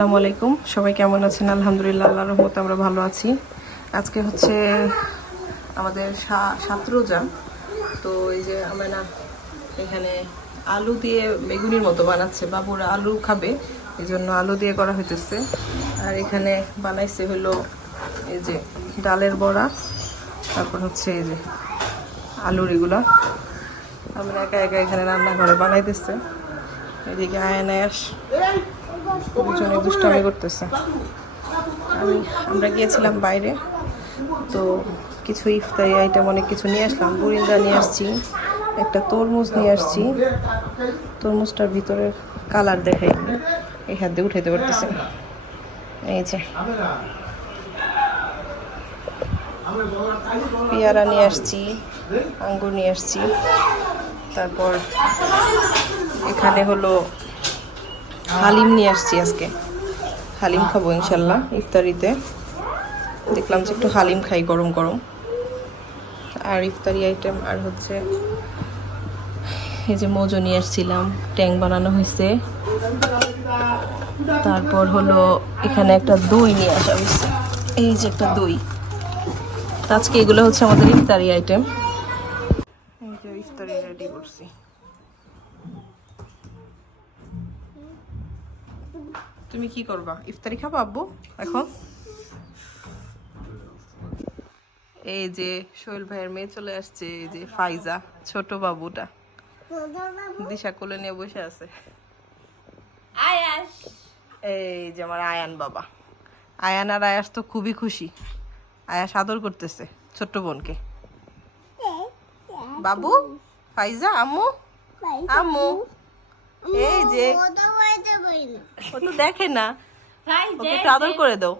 আসসালামু আলাইকুম, সবাই কেমন আছেন? আলহামদুলিল্লাহ, আল্লাহর রহমতে আমরা ভালো আছি। আজকে হচ্ছে আমাদের 7 রোজা। তো এই যে আমেনা এখানে আলু দিয়ে বেগুনির মতো বানাচ্ছে, বাবুরা আলু খাবে এই জন্য আলু দিয়ে করা হইতেছে। আর এখানে বানাইছে হলো এই যে ডালের বড়া, তারপর হচ্ছে এই যে আলুর এগুলা আমরা একা একা এখানে রান্নাঘরে বানাইতেছে। এদিকে আয়ানায়াস দুজনে দুষ্টামি করতেছে। আমরা গিয়েছিলাম বাইরে, তো কিছু ইফতারি আইটেম অনেক কিছু নিয়ে আসলাম। বুরিন্দা নিয়ে আসছি, একটা তরমুজ নিয়ে আসছি। তরমুজটার ভিতরের কালার দেখাই, এই হাত দিয়ে উঠাইতে পারতেছে। এই যে পেয়ারা নিয়ে আসছি, আঙ্গুর নিয়ে আসছি। তারপর এখানে হলো হালিম নিয়ে আসছি। আজকে হালিম খাবো ইনশাল্লাহ ইফতারিতে। দেখলাম যে একটু হালিম খাই গরম গরম। আর ইফতারি আইটেম আর হচ্ছে এই যে মোজো নিয়ে আসছিলাম, ট্যাং বানানো হয়েছে। তারপর হলো এখানে একটা দই নিয়ে আসা হয়েছে, এই যে একটা দই। আজকে এগুলো হচ্ছে আমাদের ইফতারি আইটেম। এই যে ইফতারি রেডি করছি। তুমি কি করবা? ইফতারি খাবা আব্বু এখন? এই যে সোহেল ভাইয়ের মেয়ে চলে আসছে, এই যে ফাইজা, ছোট বাবুটা দিশা কোলে নিয়ে বসে আছে। এই যে আমার আয়ান বাবা, আয়ান আর আয়াস তো খুবই খুশি। আয়াস আদর করতেছে ছোট্ট বোনকে। বাবু, ফাইজা, আম্মু আম্মু, এই যে ও তো দেখে না, ওকে একটু আদর করে দাও।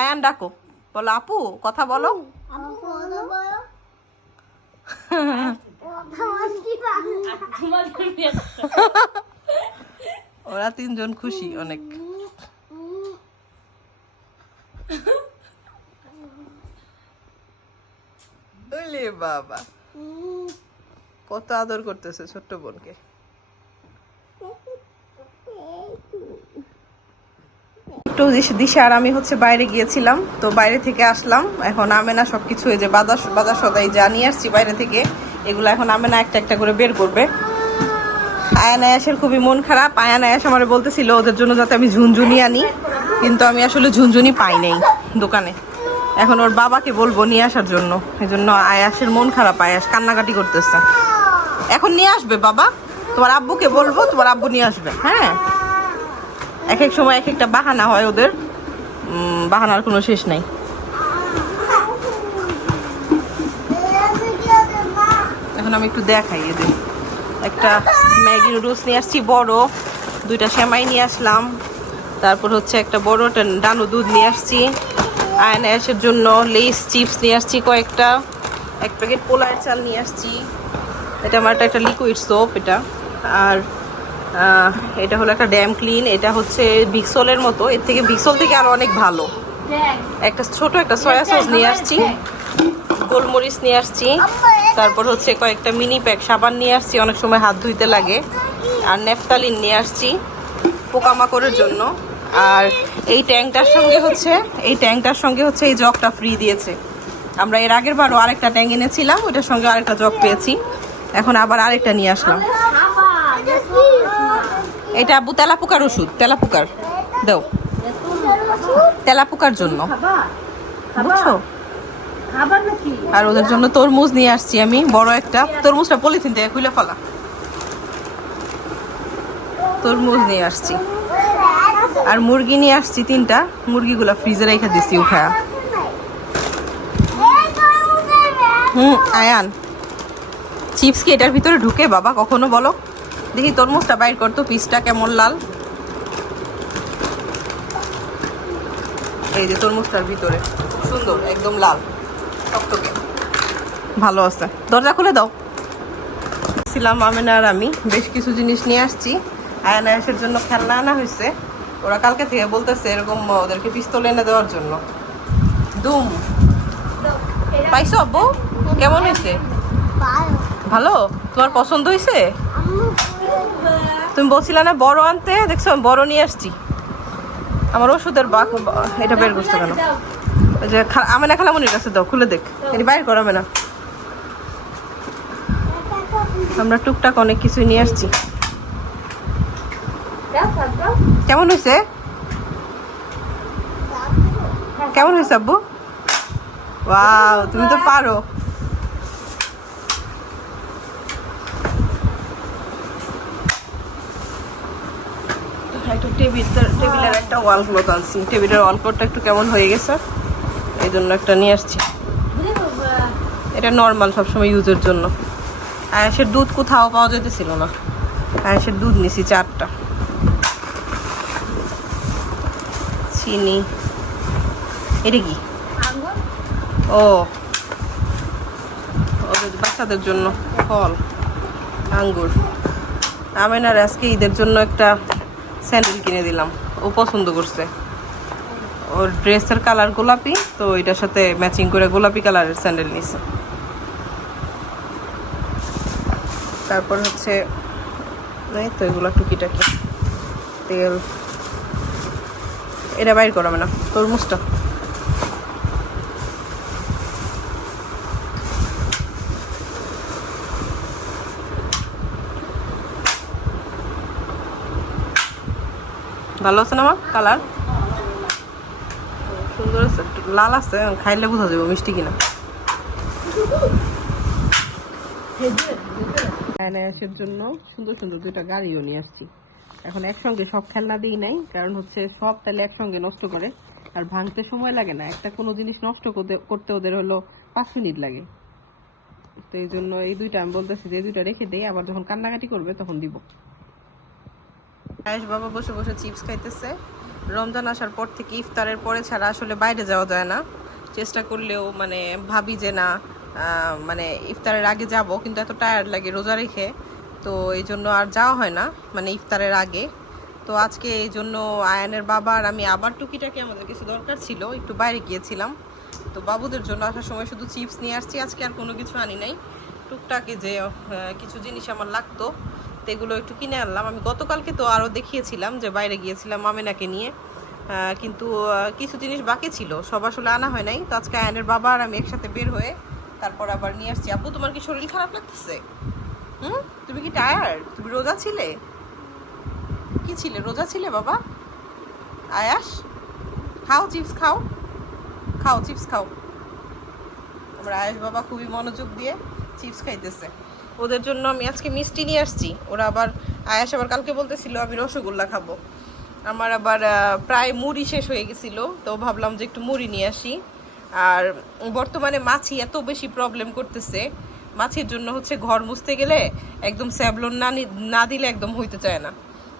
আয়ান ডাকো, বলো আপু, কথা বলো। ওরা তিনজন খুশি অনেক। বাবা কত আদর করতেছে ছোট্ট বোনকে। একটু দিশা আর আমি হচ্ছে বাইরে গিয়েছিলাম, তো বাইরে থেকে আসলাম। এখন আমেনা সবকিছু এই যে বাজার সদাই যা নিয়ে আসছি বাইরে থেকে, এগুলো এখন আমেনা একটা একটা করে বের করবে। আয়ান আয়াসের খুবই মন খারাপ। আয়ান আয়াস আমার বলতেছিল ওদের জন্য যাতে আমি ঝুনঝুনি আনি, কিন্তু আমি আসলে ঝুনঝুনি পাই নাই দোকানে। এখন ওর বাবাকে বলবো নিয়ে আসার জন্য, এই জন্য আয়াসের মন খারাপ। আয়াস কান্নাকাটি করতেছে। এখন নিয়ে আসবে বাবা, তোমার আব্বুকে বলবো, তোমার আব্বু নিয়ে আসবে। হ্যাঁ, এক এক সময় এক একটা বাহানা হয় ওদের, বাহানার কোনো শেষ নাই। এখন আমি একটু দেখাই এদের। একটা ম্যাগি নুডলস নিয়ে আসছি বড়, 2টা সেমাই নিয়ে আসলাম। তারপর হচ্ছে একটা বড় ডানো দুধ নিয়ে আসছি। আয়ন আয়াসের জন্য লেস চিপস নিয়ে আসছি কয়েকটা। 1 প্যাকেট পোলার চাল নিয়ে আসছি। এটা আমার একটা লিকুইড সোপ এটা। আর এটা হলো একটা ড্যাম ক্লিন, এটা হচ্ছে ভিক্সলের মতো, এর থেকে ভিক্সল থেকে আরো অনেক ভালো। একটা ছোট একটা সয়া সস নিয়ে আসছি, গোলমরিচ নিয়ে আসছি। তারপর হচ্ছে কয়েকটা মিনি প্যাক সাবান নিয়ে আসছি, অনেক সময় হাত ধুইতে লাগে। আর নেফতালিন নিয়ে আসছি পোকামাকড়ের জন্য। আর এই ট্যাঙ্কটার সঙ্গে হচ্ছে এই জগটা ফ্রি দিয়েছে। আমরা এর আগের বারও আরেকটা ট্যাঙ্ক এনেছিলাম, ওইটার সঙ্গে আরেকটা জগ পেয়েছি। এখন আবার আরেকটা নিয়ে আসলাম। এটা আব্বু তেলাপোকার ওষুধ, তেলাপোকার দাও, তেলাপোকার জন্য, বুঝছো? আর ওদের জন্য তরমুজ নিয়ে আসছি আমি, বড় একটা। তরমুজটা পলিথিন থেকে খুলে ফেলা, তরমুজ নিয়ে আসছি। আর মুরগি নিয়ে আসছি 3টা, মুরগিগুলা ফ্রিজে রেখে দিচ্ছি উঠায়া। আয়ান, চিপস কি এটার ভিতরে ঢুকে বাবা কখনো? বলো দেখি, তরমুজটা বাইর করতো, পিসটা কেমন লাল। এই যে তরমুজটার ভিতরে সুন্দর একদম লাল টকটকে, ভালো আছে। দরজা খুলে দাও। ছিলাম আমেনা আর আমি বেশ কিছু জিনিস নিয়ে আসছি। আয়ান আয়াসের জন্য খেলনা আনা হয়েছে। ওরা কালকে থেকে বলতেছে এরকম ওদেরকে পিস্তল এনে দেওয়ার জন্য। দুম পাইছো আব্বু? কেমন হয়েছে? ভালো? তোমার পছন্দ হয়েছে? তুমি বলছিলে না বড় আনতে, দেখছো বড় নিয়ে আসছি। আমার ওষুধের এটা বের করছে কেন? ওই যে আমেনা খালামুনির কাছে দাও, খুলে দেখ। এটি বাইর করাবে না। আমরা টুকটাক অনেক কিছুই নিয়ে আসছি। কেমন হয়েছে? কেমন হয়েছে আব্বু? ওয়াও, তুমি তো পারো। একটু টেবিলের একটা ওয়াল ক্লথ আনছি। টেবিলের ওয়াল ক্লথটা একটু কেমন হয়ে গেছে, এই জন্য একটা নিয়ে আসছি। এটা নর্মাল সবসময় ইউজের জন্য। আয়াসের দুধ কোথাও পাওয়া যেতেছিল না, আয়াসের দুধ নিছি 4টা। চিনি, এটা কি? ও, ওদের বাচ্চাদের জন্য ফল, আঙ্গুর। আমেনার আজকে ঈদের জন্য একটা স্যান্ডেল কিনে দিলাম, ও পছন্দ করছে। ওর ড্রেসের কালার গোলাপি, তো এটার সাথে ম্যাচিং করে গোলাপি কালারের স্যান্ডেল নিছে। তারপর হচ্ছে এই তো এগুলো টুকিটাকি, তেল। এটা বাইর করাবে না, তরমুজটা। ভালো আছে না আমার কালার? সুন্দর আছে, একটু লাল আছে, খাইলে বোঝা যাবে মিষ্টি কিনা। আয়নায়াসের জন্য সুন্দর সুন্দর 2টা গাড়িও নিয়ে আসছি। এখন একসঙ্গে সব খেলনা দিই নাই, কারণ হচ্ছে সব তাহলে একসঙ্গে নষ্ট করে, আর ভাঙতে সময় লাগে না। একটা কোনো জিনিস নষ্ট করতে ওদের হলো 5 মিনিট লাগে। তো এই জন্য এই 2টা আমি বলতেছি যে 2টা রেখে দেই, আবার যখন কান্নাকাটি করবে তখন দিব। আয়েশ বাবা বসে বসে চিপস খাইতেছে। রমজান আসার পর থেকে ইফতারের পরে ছাড়া আসলে বাইরে যাওয়া যায় না। চেষ্টা করলেও মানে ভাবি যে না, মানে ইফতারের আগে যাব, কিন্তু এত টায়ার্ড লাগে রোজা রেখে, তো এই জন্য আর যাওয়া হয় না মানে ইফতারের আগে। তো আজকে এই জন্য আয়ানের বাবা আর আমি আবার টুকিটাকি আমাদের কিছু দরকার ছিল, একটু বাইরে গিয়েছিলাম। তো বাবুদের জন্য আসার সময় শুধু চিপস নিয়ে আসছি, আজকে আর কোনো কিছু আনি নাই। টুকটাকে যে কিছু জিনিস আমার লাগতো, তো এগুলো একটু কিনে আনলাম। আমি গতকালকে তো আরও দেখিয়েছিলাম যে বাইরে গিয়েছিলাম আমেনাকে নিয়ে, কিন্তু কিছু জিনিস বাকি ছিল, সব আসলে আনা হয় নাই। তো আজকে আয়নের বাবা আর আমি একসাথে বের হয়ে তারপর আবার নিয়ে আসছি। আপু, তোমার কি শরীর খারাপ লাগতেছে? তুমি কি টায়ার্ড? তুমি রোজা ছিলে? কি ছিলে, রোজা ছিলে বাবা? আয়াস, খাও চিপস, খাও খাও চিপস খাও। আমার আয়াস বাবা খুবই মনোযোগ দিয়ে চিপস খাইতেছে। ওদের জন্য আমি আজকে মিষ্টি নিয়ে আসছি। ওরা আবার আয়াস আবার কালকে বলতেছিল আমি রসগোল্লা খাবো। আমার আবার প্রায় মুড়ি শেষ হয়ে গেছিলো, তো ভাবলাম যে একটু মুড়ি নিয়ে আসি। আর বর্তমানে মাছি এত বেশি প্রবলেম করতেছে, মাছির জন্য হচ্ছে ঘর মুছতে গেলে একদম স্যাভলন না দিলে একদম হইতে চায় না।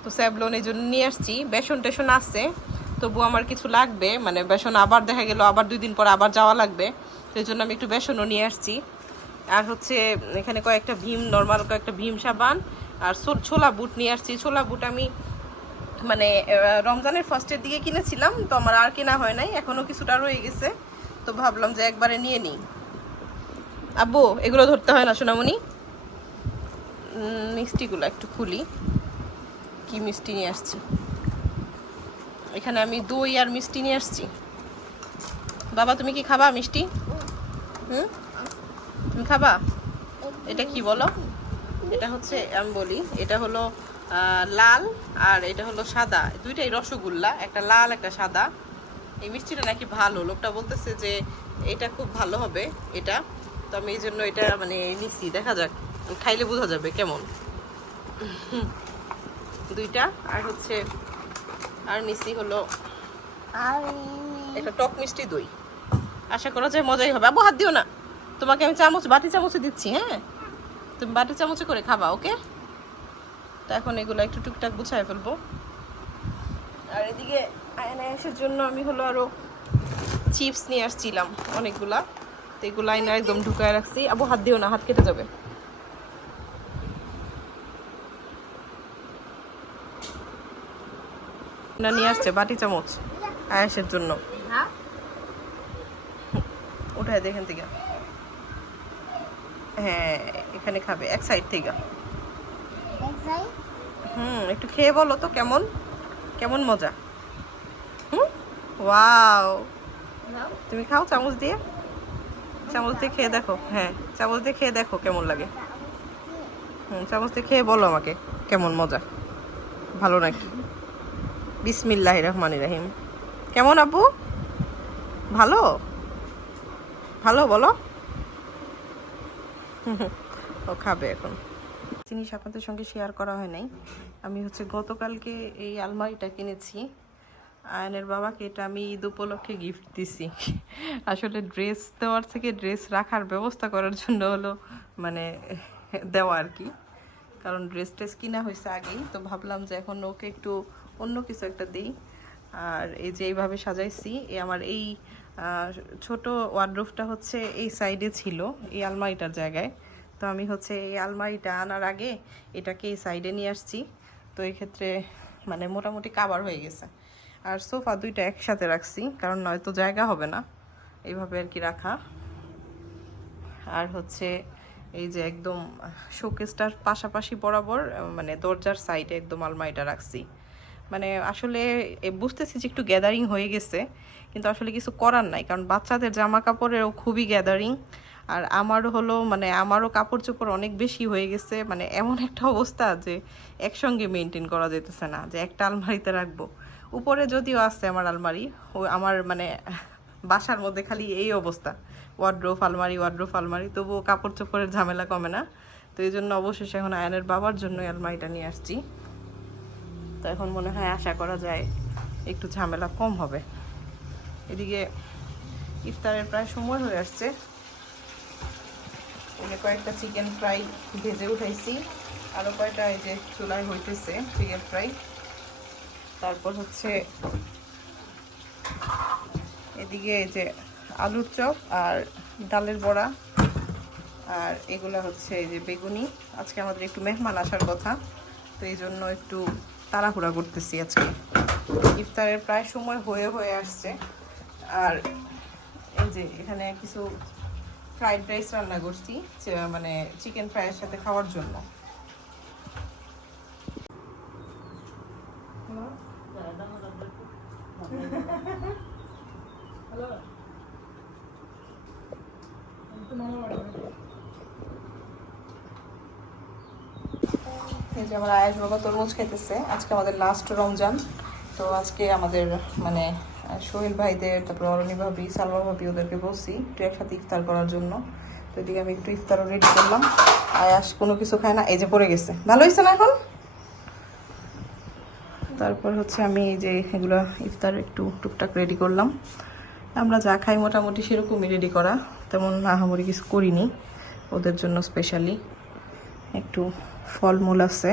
তো স্যাভলন এই জন্য নিয়ে আসছি। বেসন টেসন আছে, তবু আমার কিছু লাগবে, মানে বেসন আবার দেখা গেল আবার 2 দিন পর আবার যাওয়া লাগবে, তো এই জন্য আমি একটু বেসনও নিয়ে আসছি। আর হচ্ছে এখানে কয়েকটা নর্মাল কয়েকটা ভীম সাবান আর ছোলা বুট নিয়ে আসছি। ছোলা বুট আমি মানে রমজানের ফার্স্টের দিকে কিনেছিলাম, তো আমার আর কেনা হয় নাই, এখনও কিছুটা রয়ে গেছে, তো ভাবলাম যে একবারে নিয়ে নিই। আব্বু, এগুলো ধরতে হয় না সোনামণি। মিষ্টিগুলো একটু খুলি, কি মিষ্টি নিয়ে আসছি। এখানে আমি দই আর মিষ্টি নিয়ে আসছি। বাবা, তুমি কি খাবা মিষ্টি? তুমি খাবা? এটা কি বলো? এটা হচ্ছে, আমি বলি, এটা হলো লাল আর এটা হলো সাদা, 2টাই রসগোল্লা, একটা লাল একটা সাদা। এই মিষ্টিটা নাকি ভালো, লোকটা বলতেছে যে এটা খুব ভালো হবে এটা, তো আমি এই জন্য এটা মানে নিচ্ছি। দেখা যাক, খাইলে বোঝা যাবে কেমন। 2টা আর হচ্ছে আর নিচ্ছি হলো একটা টক মিষ্টি দই। আশা করা যায় মজাই হবে। আবু, হাত দিও না, তোমাকে আমি বাটি চামচে দিচ্ছি। হ্যাঁ, তুমি বাটি চামচে করে খাবা, ওকে? তো এখন এগুলো একটু টুকটাক গুছাই ফেলবো। আর এদিকে আয়নায়াসের জন্য আমি হলো আরো চিপস নিয়ে আসছিলাম অনেকগুলা, তো এগুলো আয়না একদম ঢুকায় রাখছি। আবু, হাত দিও না, হাত কেটে যাবে। না, নিয়ে আসছে বাটি চামচ আয়াসের জন্য। উঠায় দেখেন থেকে, হ্যাঁ এখানে খাবে এক সাইড থেকে। একটু খেয়ে বলো তো কেমন কেমন মজা। ওয়াও, তুমি খাও চামচ দিয়ে, চামচ দিয়ে খেয়ে দেখো। হ্যাঁ, চামচ দিয়ে খেয়ে দেখো কেমন লাগে। চামচ দিয়ে খেয়ে বলো আমাকে কেমন মজা, ভালো নাকি। বিসমিল্লাহির রহমানির রহিম। কেমন আপু? ভালো, ভালো বলো। ও খাবে এখন। জিনিস আপনাদের সঙ্গে শেয়ার করা হয় নাই। আমি হচ্ছে গতকালকে এই আলমারিটা কিনেছি। আয়নের বাবাকে এটা আমি ঈদ উপলক্ষে গিফট দিছি। আসলে ড্রেস দেওয়ার থেকে ড্রেস রাখার ব্যবস্থা করার জন্য হলো মানে দেওয়া আর কি। কারণ ড্রেস ট্রেস কিনা হয়েছে আগেই, তো ভাবলাম যে এখন ওকে একটু অন্য কিছু একটা দিই। আর এই যে এইভাবে সাজাইছি, আমার এই ছোট ওয়ার্ডরোবটা হচ্ছে এই সাইডে ছিল, এই আলমারিটার জায়গায়। তো আমি হচ্ছে এই আলমারিটা আনার আগে এটাকে এই সাইডে নিয়ে আসছি। তো এই ক্ষেত্রে মানে মোটামুটি কাভার হয়ে গেছে। আর সোফা দুইটা একসাথে রাখছি, কারণ নয়তো জায়গা হবে না এইভাবে আর কি রাখা। আর হচ্ছে এই যে একদম শোকেসটার পাশাপাশি বরাবর মানে দরজার সাইডে একদম আলমারিটা রাখছি। মানে আসলে বুঝতেছি যে একটু গ্যাদারিং হয়ে গেছে, কিন্তু আসলে কিছু করার নাই, কারণ বাচ্চাদের জামা কাপড়েরও খুবই গ্যাদারিং। আর আমারও হলো মানে আমারও কাপড় চোপড় অনেক বেশি হয়ে গেছে, মানে এমন একটা অবস্থা যে একসঙ্গে মেনটেন করা যেতেছে না যে একটা আলমারিতে রাখবো। উপরে যদিও আছে আমার আলমারি, ও আমার মানে বাসার মধ্যে খালি এই অবস্থা, ওয়ার্ড্রোব আলমারি ওয়ার্ড্রোব আলমারি, তবুও কাপড় চোপড়ের ঝামেলা কমে না। তো এই জন্য অবশেষে এখন আয়নের বাবার জন্য আলমারিটা নিয়ে আসছি। তো এখন মনে হয় আশা করা যায় একটু ঝামেলা কম হবে। এদিকে ইফতারের প্রায় সময় হয়ে আসছে। এখানে কয়েকটা চিকেন ফ্রাই ভেজে উঠাইছি, আরও কয়টা এই যে চুলায় হইতেছে চিকেন ফ্রাই। তারপর হচ্ছে এদিকে এই যে আলুর চপ আর ডালের বড়া, আর এগুলো হচ্ছে এই যে বেগুনি। আজকে আমাদের একটু মেহমান আসার কথা, তো এই জন্য একটু তাড়াহুড়া করতেছি আজকে। ইফতারের প্রায় সময় হয়ে আসছে। আর এই যে এখানে কিছু ফ্রাইড রাইস রান্না করছি, মানে চিকেন ফ্রাইয়ের সাথে খাওয়ার জন্য। এই যে আমার আয়েশ বাবা তরমুজ খেতেছে। আজকে আমাদের লাস্ট রমজান, তো আজকে আমাদের মানে সোহেল ভাইদের, তারপর অরণি ভাবি, সালমা ভাবি, ওদেরকে বলছি একটু একসাথে ইফতার করার জন্য। তো এদিকে আমি একটু ইফতারও রেডি করলাম। আয়াস কোনো কিছু খায় না, এই যে পড়ে গেছে, ভালো হয়েছে না এখন। তারপর হচ্ছে আমি এই যে এগুলো ইফতার একটু টুকটাক রেডি করলাম। আমরা যা খাই মোটামুটি সেরকমই রেডি করা, তেমন আহামরি কিছু করিনি। ওদের জন্য স্পেশালি একটু ফলমূল আছে,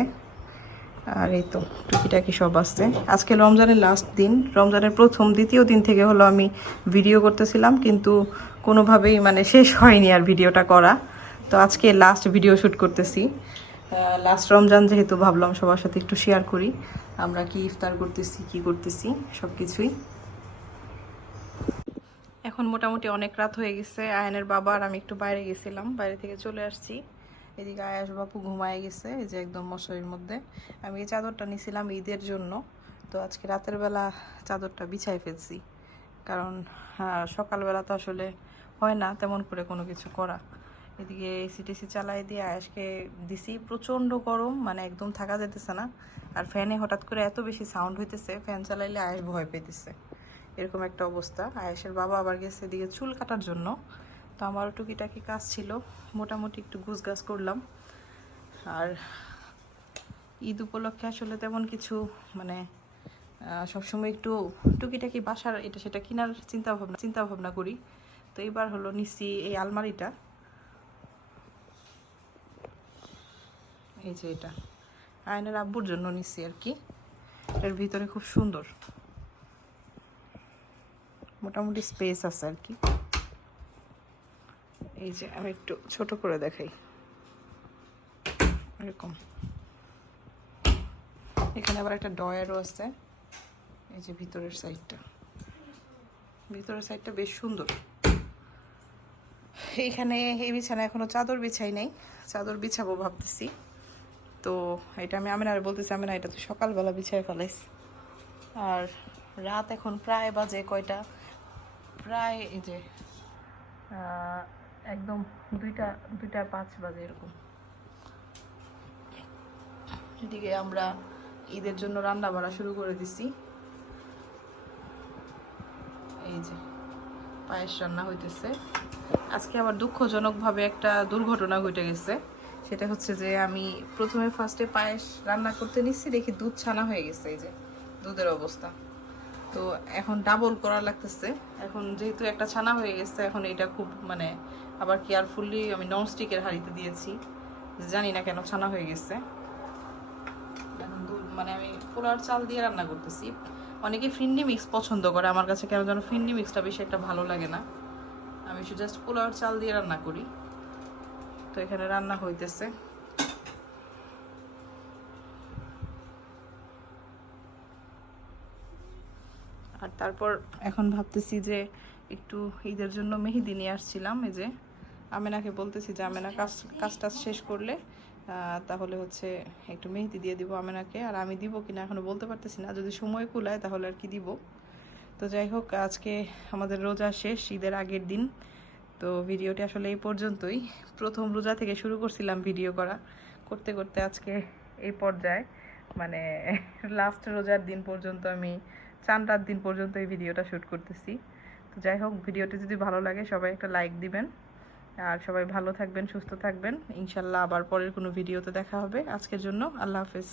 আর এই তো টুকিটাকি সব আছে। আজকে রমজানের লাস্ট দিন, রমজানের প্রথম দ্বিতীয় দিন থেকে হলো আমি ভিডিও করতেছিলাম, কিন্তু কোনোভাবেই মানে শেষ হয়নি আর ভিডিওটা করা। তো আজকে লাস্ট ভিডিও শ্যুট করতেছি, লাস্ট রমজান যেহেতু, ভাবলাম সবার সাথে একটু শেয়ার করি আমরা কি ইফতার করতেছি, কি করতেছি সব কিছুই। এখন মোটামুটি অনেক রাত হয়ে গেছে। আয়নের বাবা আর আমি একটু বাইরে গেছিলাম, বাইরে থেকে চলে আসছি। এদিকে আয়াস বাপু ঘুমায় গেছে, এই যে একদম মশারির মধ্যে। আমি এই চাদরটা নিয়েছিলাম ঈদের জন্য, তো আজকে রাতের বেলা চাদরটা বিছাই ফেলছি, কারণ সকালবেলা তো আসলে হয় না তেমন করে কোনো কিছু করা। এদিকে এসি টেসি চালাই দিয়ে আয়াসকে দিছি, প্রচণ্ড গরম, মানে একদম থাকা যেতেছে না। আর ফ্যানে হঠাৎ করে এত বেশি সাউন্ড হইতেছে, ফ্যান চালাইলে আয়াস ভয় পেতেছে, এরকম একটা অবস্থা। আয়েশের বাবা আবার গেছে এদিকে চুল কাটার জন্য, তো আমারও টুকিটাকি কাজ ছিল, মোটামুটি একটু গুছগাছ করলাম। আর ঈদ উপলক্ষে আসলে তেমন কিছু মানে সবসময় একটু টুকিটাকি বাসার এটা সেটা কেনার চিন্তা ভাবনা করি। তো এবার হলো নিচ্ছি এই আলমারিটা, এই যে এটা আয়নের আব্বুর জন্য নিচ্ছি আর কি। এর ভিতরে খুব সুন্দর মোটামুটি স্পেস আছে আর কি। এই যে আমি একটু ছোট করে দেখাই, এরকম। এখানে আবার একটা ডয়ারও আছে, এই যে ভিতরের সাইডটা বেশ সুন্দর। এইখানে এই বিছানা এখনো চাদর বিছাই নাই, চাদর বিছাবো ভাবতেছি। তো এটা আমি আমিনারে বলতেছি, আমিনা এটা তো সকালবেলা বিছাই ফেলাইস। আর রাত এখন প্রায় বাজে কয়টা, প্রায় এই যে একদম 2টা 5 বাজে এরকম। এদিকে আমরা ঈদের জন্য রান্না বাড়া শুরু করে দিছি। এই যে পায়েস রান্না হইতেছে। আজকে আবার দুঃখজনকভাবে একটা দুর্ঘটনা ঘটে গেছে। সেটা হচ্ছে যে আমি প্রথমে ফার্স্টে পায়েস রান্না করতে নিচ্ছি, দেখি দুধ ছানা হয়ে গেছে। এই যে দুধের অবস্থা, তো এখন ডাবল করা লাগতেছে। এখন যেহেতু একটা ছানা হয়ে গেছে, এখন এটা খুব মানে আবার কেয়ারফুলি আমি ননস্টিকের হাঁড়িতে দিয়েছি, জানি না কেন ছানা হয়ে গেছে। এখন দুধ মানে আমি পোলাওর চাল দিয়ে রান্না করতেছি। অনেকে ফিন্ডি মিক্স পছন্দ করে, আমার কাছে কেন যেন ফিন্ডি মিক্সটা বেশি একটা ভালো লাগে না। আমি শুধু জাস্ট পোলাওর চাল দিয়ে রান্না করি। তো এখানে রান্না হইতেছে। আর তারপর এখন ভাবতেছি যে একটু ঈদের জন্য মেহেদি নিয়ে আসছিলাম। এই যে আমেনাকে বলতেছি যে আমেনা কাজটা শেষ করলে তাহলে হচ্ছে একটু মেহেদি দিয়ে দিব আমেনাকে। আর আমি দিব কিনা এখনো বলতে পারতেছি না, যদি সময় কুলায় তাহলে আর কি দিব। তো যাই হোক, আজকে আমাদের রোজা শেষ, ঈদের আগের দিন। তো ভিডিওটি আসলে এই পর্যন্তই। প্রথম রোজা থেকে শুরু করছিলাম ভিডিও করতে করতে আজকে এই পর্যায়ে, মানে লাস্ট রোজার দিন পর্যন্ত, আমি চান রাত দিন পর্যন্ত এই ভিডিওটা শ্যুট করতেছি। তো যাই হোক, ভিডিওটি যদি ভালো লাগে সবাই একটা লাইক দিবেন, আর সবাই ভালো থাকবেন, সুস্থ থাকবেন। ইনশাল্লাহ আবার পরের কোনো ভিডিওতে দেখা হবে। আজকের জন্য আল্লাহ হাফেজ।